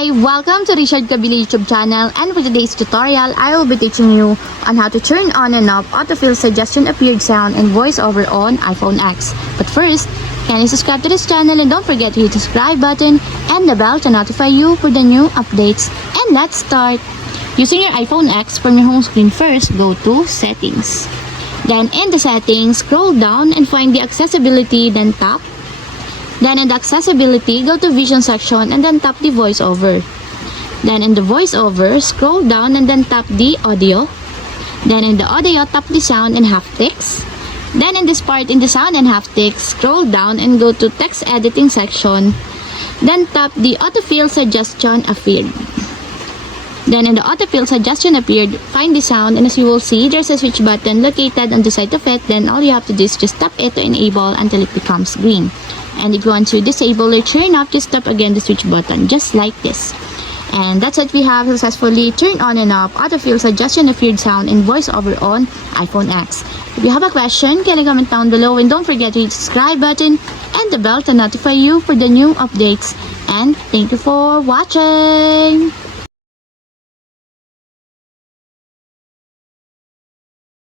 Hi! Welcome to Richard Kabili YouTube channel, and for today's tutorial, I will be teaching you on how to turn on and off autofill suggestion appeared sound and voiceover on iPhone X. But first, can you subscribe to this channel and don't forget to hit the subscribe button and the bell to notify you for the new updates. And let's start! Using your iPhone X, from your home screen first, go to Settings. Then in the Settings, scroll down and find the Accessibility, then tap. Then in the Accessibility, go to Vision section and then tap the voiceover. Then in the voiceover, scroll down and then tap the audio. Then in the audio, tap the sound and haptics. Then in this part in the sound and haptics, scroll down and go to text editing section. Then tap the autofill suggestion appeared. Then in the autofill suggestion appeared, find the sound, and as you will see, there's a switch button located on the side of it. Then all you have to do is just tap it to enable until it becomes green. And if you want to disable or turn off, just tap again the switch button, just like this. And that's it, we have successfully turned on and off autofill suggestion appeared sound and voiceover on iPhone X. If you have a question, can you comment down below, and don't forget to hit the subscribe button and the bell to notify you for the new updates. And thank you for watching!